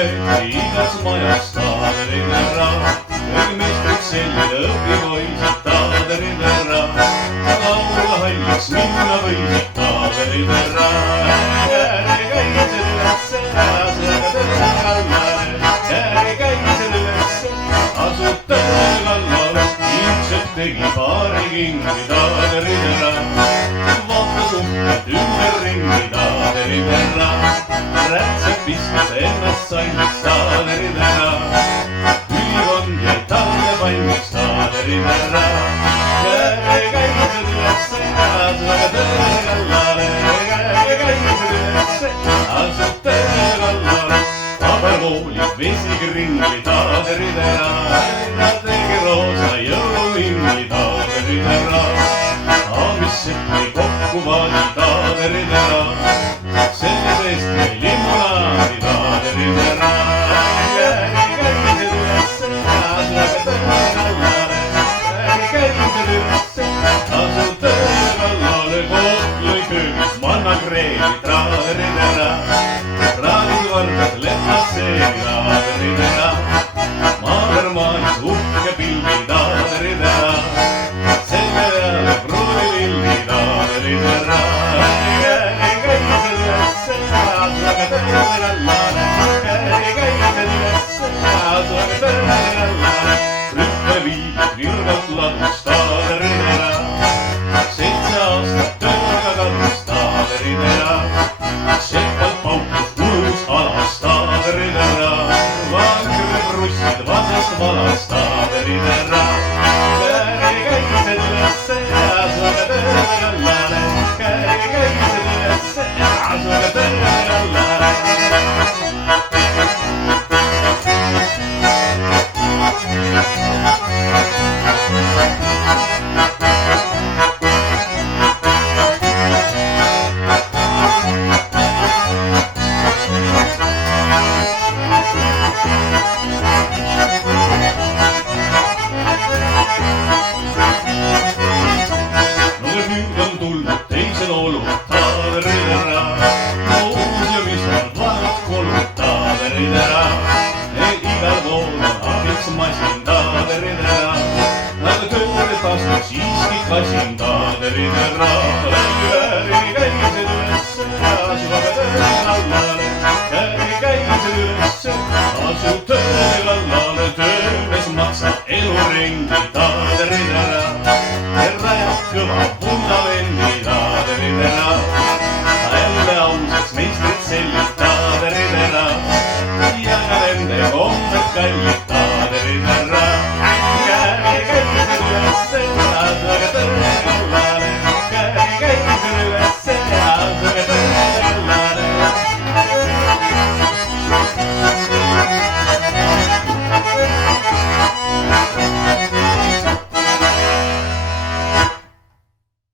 võeti igas majas taaderine raha. Kõik meistrid sellile õpipoisid taaderine raha. Laula halliks minna võisid taaderine raha. Käri käised ülesse, asjaga tõe kallale. Käri käised ülesse, asub tõe kallale. Ilmselt tegi paari kingi taaderine raha. Vaatas uhkelt ümber ringi taaderine raha. Rätsep pistas ennast sanniks taaderine raha. Ülikond jäi talle panniks taaderine raha. Käri käised ülesse, asjaga tõe kallale. Käri käised ülesse, asub tõe kallale. Pabervoolid vesi ringi taaderine raha. Ta tegi roosa jõuluhingi taaderine raha. Aamisseppi kokku vaadi taaderine raha. Selle seest jäi limonaadi taaderine raha. Käri käised ülesse, asjaga tõe kallale. Käri käised ülesse, asub tõe kallale. Koht lõi köögis mannakreemi taaderine raha. Praadid vardad lehmas seeni taaderine raha. Maavermaanis uhke pildi taaderine raha. Selle peale pruulilildi taaderine raha. Käri käised ülesse, asjaga tõe kallale. Käri käised ülesse, asjaga tõe kallale. Rühmeviigid virgalt ladus taaderine raha. 7 aastat tööga kadus taaderine raha. Seppalt paukus ulus alas taaderine raha. Vankri brussid vasast valas taaderine raha. Käri käised ülesse, asjaga tõe kallale. Käri käised ülesse, asjaga tõe kallale. Nüüd on tulnud teise loolu taaderine raha. Muuseumis on vanad kolmud taaderine raha. Igal pool on abiks masin taaderine raha. Aga tööle tasub siiski kasin taaderine raha. Käri käised ülesse, asjaga tõe kallale. Käri käised ülesse, asub tõe